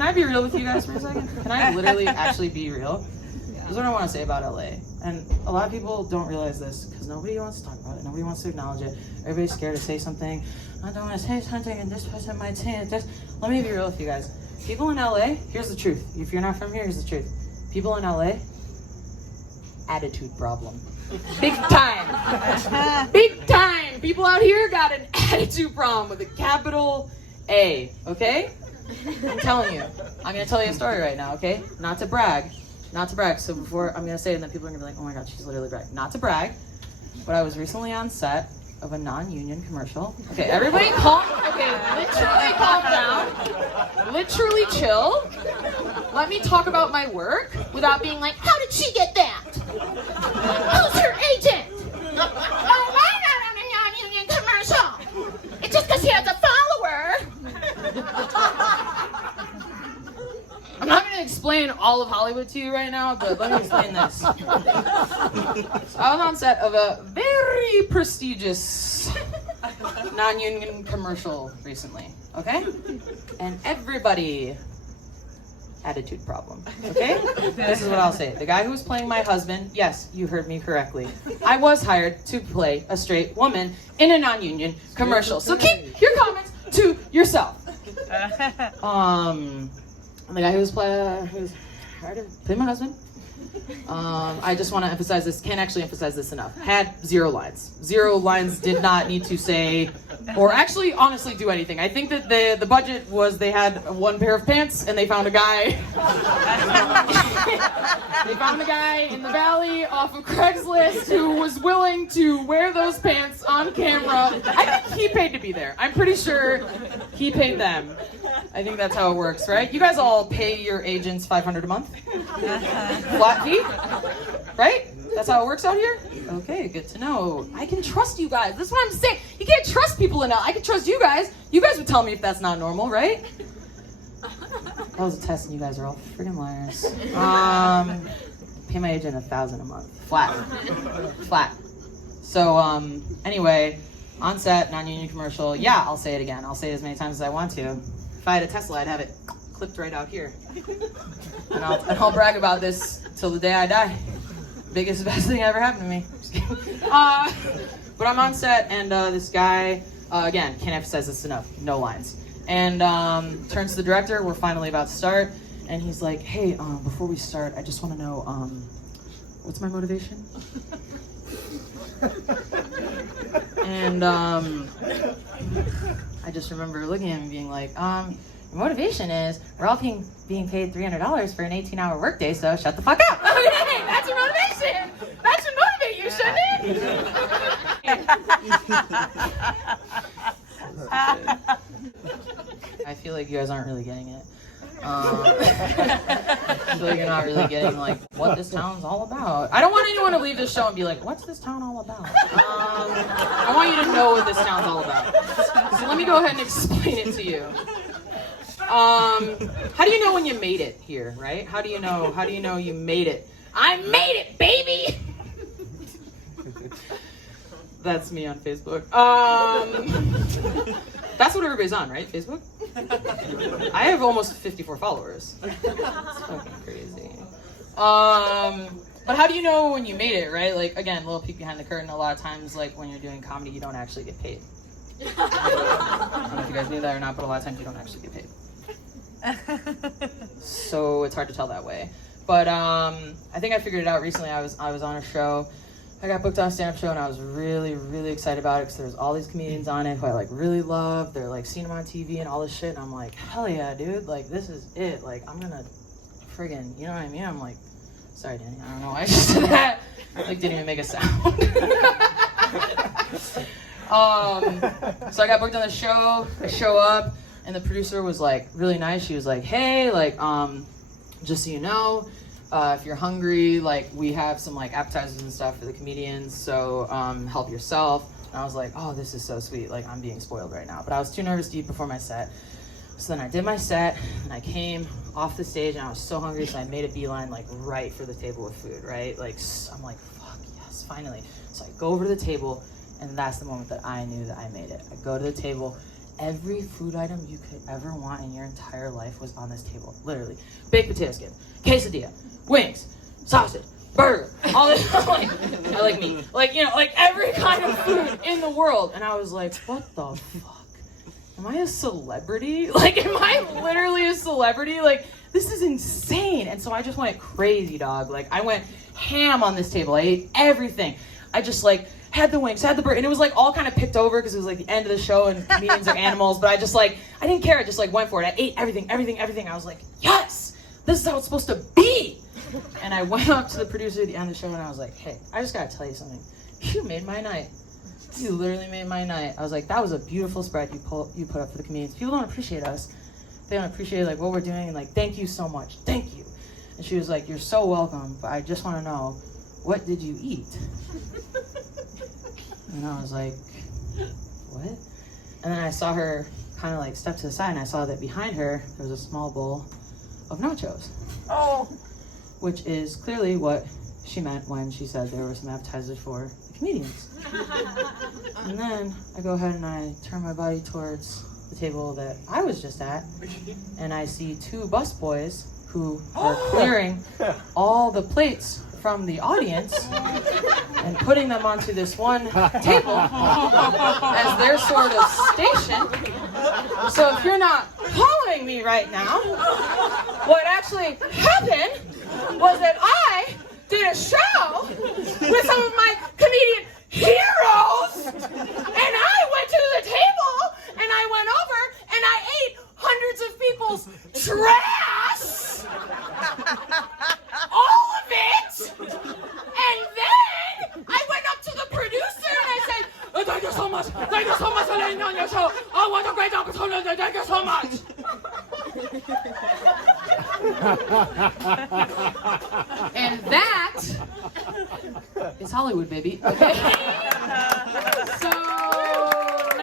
can I be real with you guys for a second? Can I literally actually be real? This is what I want to say about LA. And a lot of people don't realize this because nobody wants to talk about it. Nobody wants to acknowledge it. Everybody's scared to say something. I don't want to say something and this person might say it. Just let me be real with you guys. People in LA, here's the truth. If you're not from here, here's the truth. People in LA, attitude problem. Big time. Big time. People out here got an attitude problem with a capital A, okay? I'm telling you. I'm going to tell you a story right now, okay? Not to brag. So before I'm going to say it, and then people are going to be like, oh my God, she's literally bragging. Not to brag, but I was recently on set of a non-union commercial. Okay, everybody literally calm down. Literally chill. Let me talk about my work without being like, how did she get that? Who's her agent? Oh, why not on a non-union commercial? It's just because he has a follower. I'm not going to explain all of Hollywood to you right now, but let me explain this. So I was on set of a very prestigious non-union commercial recently, okay? And everybody, attitude problem, okay? This is what I'll say. The guy who was playing my husband, yes, you heard me correctly. I was hired to play a straight woman in a non-union commercial. So keep your comments to yourself. And the guy who was hired to play my husband. I just want to emphasize this. Can't actually emphasize this enough. Had 0 lines. 0 lines. Did not need to say, or actually, honestly, do anything. I think that the budget was they had 1 pair of pants and they found a guy. They found a guy in the valley off of Craigslist who was willing to wear those pants on camera. I think he paid to be there. I'm pretty sure he paid them. I think that's how it works, right? You guys all pay your agents $500 a month? Flat fee? Right? That's how it works out here? Okay, good to know. I can trust you guys. That's what I'm saying. You can't trust people enough. I can trust you guys. You guys would tell me if that's not normal, right? That was a test and you guys are all freaking liars. Pay my agent $1,000 a month. Flat. So, anyway, on set, non-union commercial. Yeah, I'll say it again. I'll say it as many times as I want to. If I had a Tesla, I'd have it clipped right out here. And I'll brag about this till the day I die. Biggest, best thing ever happened to me. Just kidding. But I'm on set, and this guy, again, can't emphasize this enough, no lines. And turns to the director, we're finally about to start, and he's like, hey, before we start, I just want to know, what's my motivation? And I just remember looking at him and being like, your motivation is we're all being paid $300 for an 18-hour workday, so shut the fuck up. Okay, that's your motivation. That should motivate you, shouldn't it? I feel like you guys aren't really getting it. I feel like you're not really getting like what this town's all about. I don't want anyone to leave this show and be like, what's this town all about? I want you to know what this town's all about. So let me go ahead and explain it to you. How do you know when you made it here, right? How do you know you made it? I made it, baby! That's me on Facebook. That's what everybody's on, right? Facebook? I have almost 54 followers. It's fucking crazy. But how do you know when you made it, right? Like, again, a little peek behind the curtain. A lot of times, like, when you're doing comedy, you don't actually get paid. I don't know if you guys knew that or not, but a lot of times you don't actually get paid. So it's hard to tell that way. But I think I figured it out recently. I was on a show. I got booked on a stand-up show, and I was really, really excited about it because there was all these comedians on it who I like really love. They're like seeing them on TV and all this shit, and I'm like, hell yeah, dude! Like this is it. Like I'm gonna friggin', you know what I mean? I'm like, sorry, Danny, I don't know why I just did that. Like didn't even make a sound. So I got booked on the show. I show up, and the producer was like really nice. She was like, hey, like just so you know. If you're hungry, like we have some like appetizers and stuff for the comedians, so help yourself. And I was like, oh, this is so sweet. Like I'm being spoiled right now. But I was too nervous to eat before my set. So then I did my set and I came off the stage and I was so hungry, so I made a beeline like right for the table with food, right? Like I'm like, fuck yes, finally. So I go over to the table and that's the moment that I knew that I made it. I go to the table every food item you could ever want in your entire life was on this table. Literally. Baked potato skin, quesadilla, wings, sausage, burger, all this. I like meat. Like, you know, like every kind of food in the world. And I was like, what the fuck? Am I a celebrity? Like, am I literally a celebrity? Like, this is insane. And so I just went crazy, dog. Like, I went ham on this table. I ate everything. I just, like, had the wings, had the burger. And it was, like, all kind of picked over because it was, like, the end of the show and comedians are animals. But I just, like, I didn't care. I just, like, went for it. I ate everything. I was like, yes! This is how it's supposed to be! And I went up to the producer at the end of the show and I was like, hey, I just got to tell you something. You made my night. You literally made my night. I was like, that was a beautiful spread you put up for the comedians. People don't appreciate us. They don't appreciate like what we're doing and like, thank you so much. Thank you. And she was like, you're so welcome, but I just want to know, what did you eat? And I was like, what? And then I saw her kind of like step to the side and I saw that behind her, there was a small bowl of nachos. Oh. Which is clearly what she meant when she said there were some appetizers for the comedians. And then I go ahead and I turn my body towards the table that I was just at, and I see two busboys who are clearing all the plates from the audience and putting them onto this one table as their sort of station. So if you're not following me right now, what actually happened was that I did a show with some of my comedian heroes, and I went to the table, and I went over, and I ate hundreds of people's trash, all of it, and then I went up to the producer, and I said, oh, thank you so much for letting me on your show, oh, what a great opportunity, thank you so much. And that is Hollywood, baby. Okay?